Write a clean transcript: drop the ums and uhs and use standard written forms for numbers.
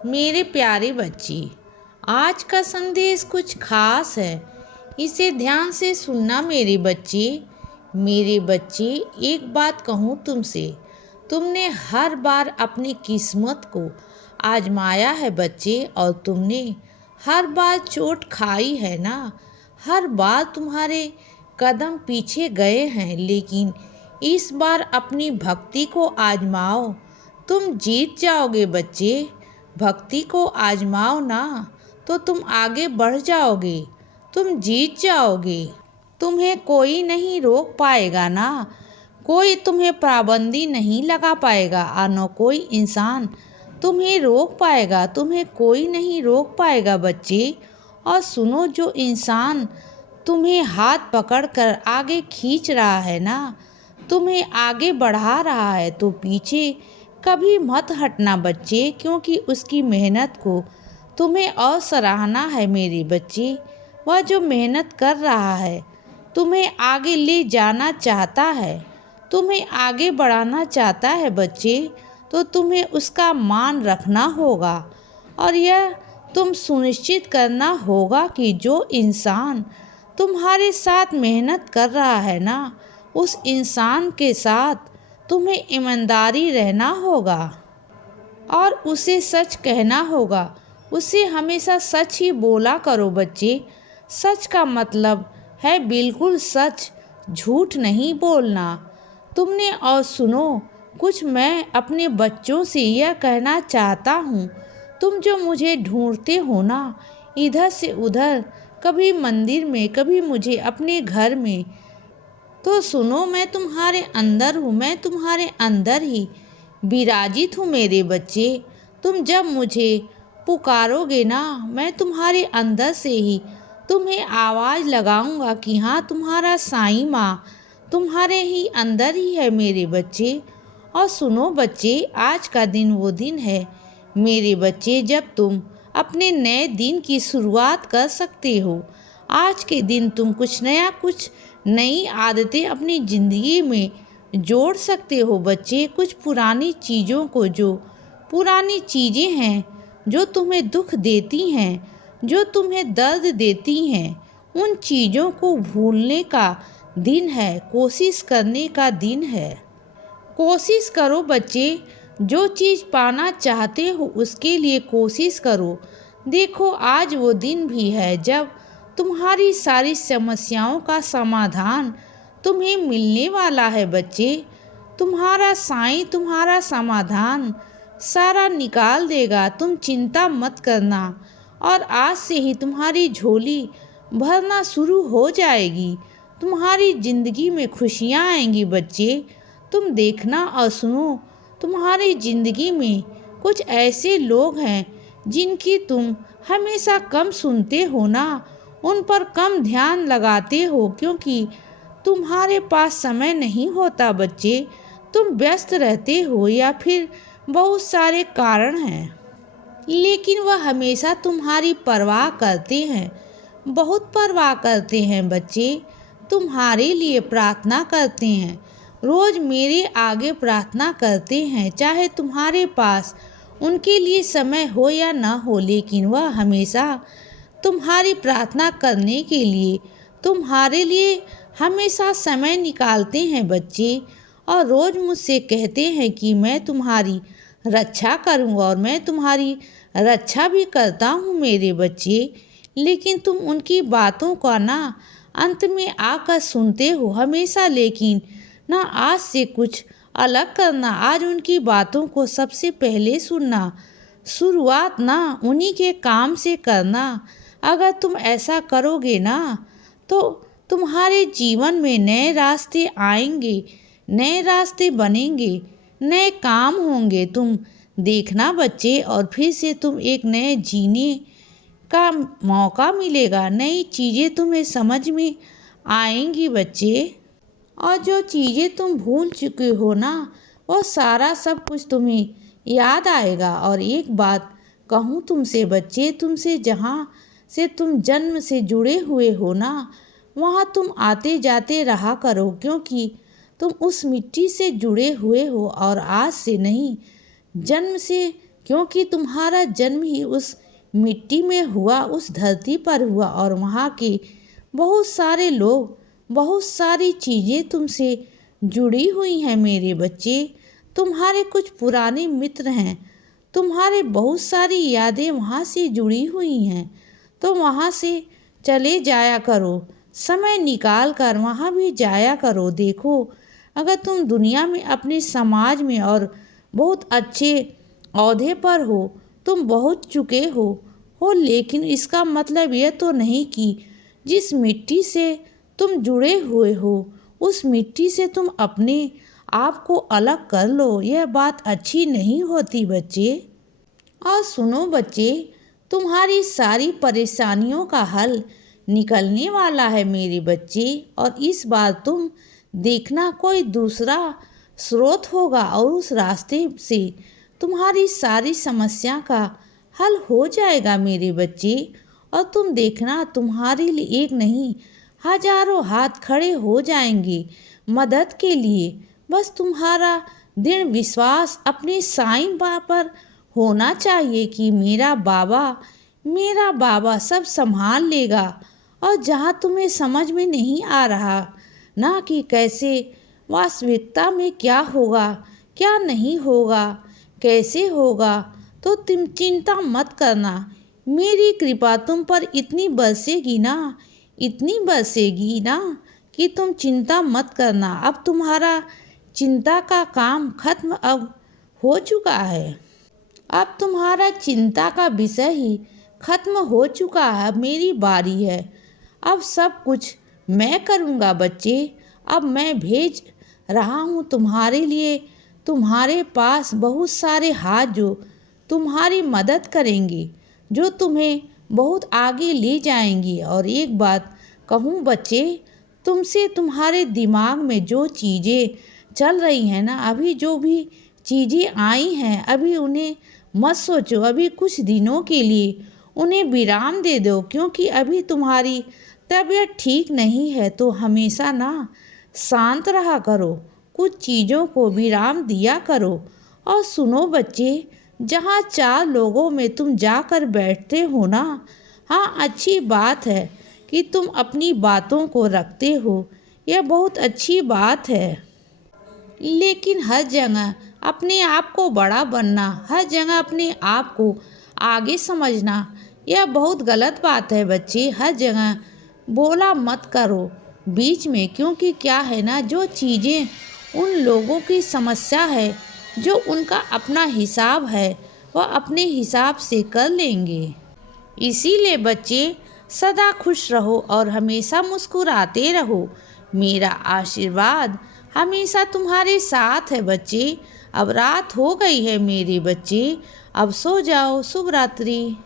मेरे प्यारे बच्चे, आज का संदेश कुछ खास है। इसे ध्यान से सुनना मेरे बच्चे। मेरे बच्चे, एक बात कहूँ तुमसे, तुमने हर बार अपनी किस्मत को आजमाया है बच्चे, और तुमने हर बार चोट खाई है ना। हर बार तुम्हारे कदम पीछे गए हैं, लेकिन इस बार अपनी भक्ति को आजमाओ, तुम जीत जाओगे बच्चे। भक्ति को आजमाओ ना, तो तुम आगे बढ़ जाओगे, तुम जीत जाओगे। तुम्हें कोई नहीं रोक पाएगा ना, कोई तुम्हें पाबंदी नहीं लगा पाएगा, और न कोई इंसान तुम्हें रोक पाएगा। तुम्हें कोई नहीं रोक पाएगा बच्चे। और सुनो, जो इंसान तुम्हें हाथ पकड़कर आगे खींच रहा है ना, तुम्हें आगे बढ़ा रहा है, तो पीछे कभी मत हटना बच्चे, क्योंकि उसकी मेहनत को तुम्हें और सराहना है मेरे बच्चे। वह जो मेहनत कर रहा है, तुम्हें आगे ले जाना चाहता है, तुम्हें आगे बढ़ाना चाहता है बच्चे, तो तुम्हें उसका मान रखना होगा। और यह तुम सुनिश्चित करना होगा कि जो इंसान तुम्हारे साथ मेहनत कर रहा है ना, उस इंसान के साथ तुम्हें ईमानदारी रहना होगा और उसे सच कहना होगा। उसे हमेशा सच ही बोला करो बच्चे। सच का मतलब है बिल्कुल सच, झूठ नहीं बोलना। तुमने और सुनो, कुछ मैं अपने बच्चों से यह कहना चाहता हूँ। तुम जो मुझे ढूंढते हो ना, इधर से उधर, कभी मंदिर में, कभी मुझे अपने घर में, तो सुनो, मैं तुम्हारे अंदर हूँ, मैं तुम्हारे अंदर ही विराजित हूँ मेरे बच्चे। तुम जब मुझे पुकारोगे ना, मैं तुम्हारे अंदर से ही तुम्हें आवाज़ लगाऊंगा कि हाँ, तुम्हारा साईं माँ तुम्हारे ही अंदर ही है मेरे बच्चे। और सुनो बच्चे, आज का दिन वो दिन है मेरे बच्चे जब तुम अपने नए दिन की शुरुआत कर सकते हो। आज के दिन तुम कुछ नया, कुछ नई आदतें अपनी ज़िंदगी में जोड़ सकते हो बच्चे। कुछ पुरानी चीज़ों को, जो पुरानी चीज़ें हैं जो तुम्हें दुख देती हैं, जो तुम्हें दर्द देती हैं, उन चीज़ों को भूलने का दिन है, कोशिश करने का दिन है। कोशिश करो बच्चे, जो चीज़ पाना चाहते हो उसके लिए कोशिश करो। देखो, आज वो दिन भी है जब तुम्हारी सारी समस्याओं का समाधान तुम्हें मिलने वाला है बच्चे। तुम्हारा साईं तुम्हारा समाधान सारा निकाल देगा, तुम चिंता मत करना। और आज से ही तुम्हारी झोली भरना शुरू हो जाएगी, तुम्हारी ज़िंदगी में खुशियाँ आएंगी बच्चे। तुम देखना और सुनो, तुम्हारी ज़िंदगी में कुछ ऐसे लोग हैं जिनकी तुम हमेशा कम सुनते हो ना, उन पर कम ध्यान लगाते हो, क्योंकि तुम्हारे पास समय नहीं होता बच्चे। तुम व्यस्त रहते हो या फिर बहुत सारे कारण हैं, लेकिन वह हमेशा तुम्हारी परवाह करते हैं, बहुत परवाह करते हैं बच्चे। तुम्हारे लिए प्रार्थना करते हैं, रोज़ मेरे आगे प्रार्थना करते हैं, चाहे तुम्हारे पास उनके लिए समय हो या ना हो, लेकिन वह हमेशा तुम्हारी प्रार्थना करने के लिए, तुम्हारे लिए हमेशा समय निकालते हैं बच्चे। और रोज़ मुझसे कहते हैं कि मैं तुम्हारी रक्षा करूँगा, और मैं तुम्हारी रक्षा भी करता हूँ मेरे बच्चे। लेकिन तुम उनकी बातों का ना अंत में आकर सुनते हो हमेशा, लेकिन ना आज से कुछ अलग करना। आज उनकी बातों को सबसे पहले सुनना, शुरुआत ना उन्हीं के काम से करना। अगर तुम ऐसा करोगे ना, तो तुम्हारे जीवन में नए रास्ते आएंगे, नए रास्ते बनेंगे, नए काम होंगे। तुम देखना बच्चे, और फिर से तुम एक नए जीने का मौका मिलेगा, नई चीज़ें तुम्हें समझ में आएंगी बच्चे। और जो चीज़ें तुम भूल चुके हो ना, वो सारा सब कुछ तुम्हें याद आएगा। और एक बात कहूँ तुमसे बच्चे, तुमसे जहाँ से तुम जन्म से जुड़े हुए हो ना, वहाँ तुम आते जाते रहा करो, क्योंकि तुम उस मिट्टी से जुड़े हुए हो, और आज से नहीं, जन्म से, क्योंकि तुम्हारा जन्म ही उस मिट्टी में हुआ, उस धरती पर हुआ, और वहाँ के बहुत सारे लोग, बहुत सारी चीज़ें तुमसे जुड़ी हुई हैं मेरे बच्चे। तुम्हारे कुछ पुराने मित्र हैं, तुम्हारे बहुत सारी यादें वहाँ से जुड़ी हुई हैं। तो वहाँ से चले जाया करो, समय निकाल कर वहाँ भी जाया करो। देखो, अगर तुम दुनिया में, अपने समाज में और बहुत अच्छे ओहदे पर हो, तुम बहुत चुके हो, लेकिन इसका मतलब यह तो नहीं कि जिस मिट्टी से तुम जुड़े हुए हो उस मिट्टी से तुम अपने आप को अलग कर लो। यह बात अच्छी नहीं होती बच्चे। और सुनो बच्चे, तुम्हारी सारी परेशानियों का हल निकलने वाला है मेरे बच्चे। और इस बार तुम देखना, कोई दूसरा स्रोत होगा और उस रास्ते से तुम्हारी सारी समस्या का हल हो जाएगा मेरे बच्चे। और तुम देखना, तुम्हारे लिए एक नहीं, हजारों हाथ खड़े हो जाएंगे मदद के लिए। बस तुम्हारा दृढ़ विश्वास अपने साईं बाबा पर होना चाहिए कि मेरा बाबा सब संभाल लेगा। और जहाँ तुम्हें समझ में नहीं आ रहा ना कि कैसे वास्तविकता में क्या होगा, क्या नहीं होगा, कैसे होगा, तो तुम चिंता मत करना। मेरी कृपा तुम पर इतनी बरसेगी ना कि तुम चिंता मत करना। अब तुम्हारा चिंता का काम खत्म अब हो चुका है। अब तुम्हारा चिंता का विषय ही खत्म हो चुका है। मेरी बारी है, अब सब कुछ मैं करूँगा बच्चे। अब मैं भेज रहा हूँ तुम्हारे लिए, तुम्हारे पास बहुत सारे हाथ जो तुम्हारी मदद करेंगे, जो तुम्हें बहुत आगे ले जाएंगी। और एक बात कहूँ बच्चे, तुमसे तुम्हारे दिमाग में जो चीज़ें चल रही हैं ना, अभी जो भी चीज़ें आई हैं, अभी उन्हें मत सोचो। अभी कुछ दिनों के लिए उन्हें विराम दे दो, क्योंकि अभी तुम्हारी तबीयत ठीक नहीं है। तो हमेशा ना शांत रहा करो, कुछ चीज़ों को विराम दिया करो। और सुनो बच्चे, जहाँ 4 लोगों में तुम जाकर बैठते हो ना, हाँ, अच्छी बात है कि तुम अपनी बातों को रखते हो, यह बहुत अच्छी बात है। लेकिन हर जगह अपने आप को बड़ा बनना, हर जगह अपने आप को आगे समझना, यह बहुत गलत बात है बच्चे। हर जगह बोला मत करो बीच में, क्योंकि क्या है ना, जो चीज़ें उन लोगों की समस्या है, जो उनका अपना हिसाब है, वह अपने हिसाब से कर लेंगे। इसीलिए बच्चे, सदा खुश रहो और हमेशा मुस्कुराते रहो। मेरा आशीर्वाद हमेशा तुम्हारे साथ है बच्चे। अब रात हो गई है मेरे बच्चे, अब सो जाओ। शुभ रात्रि।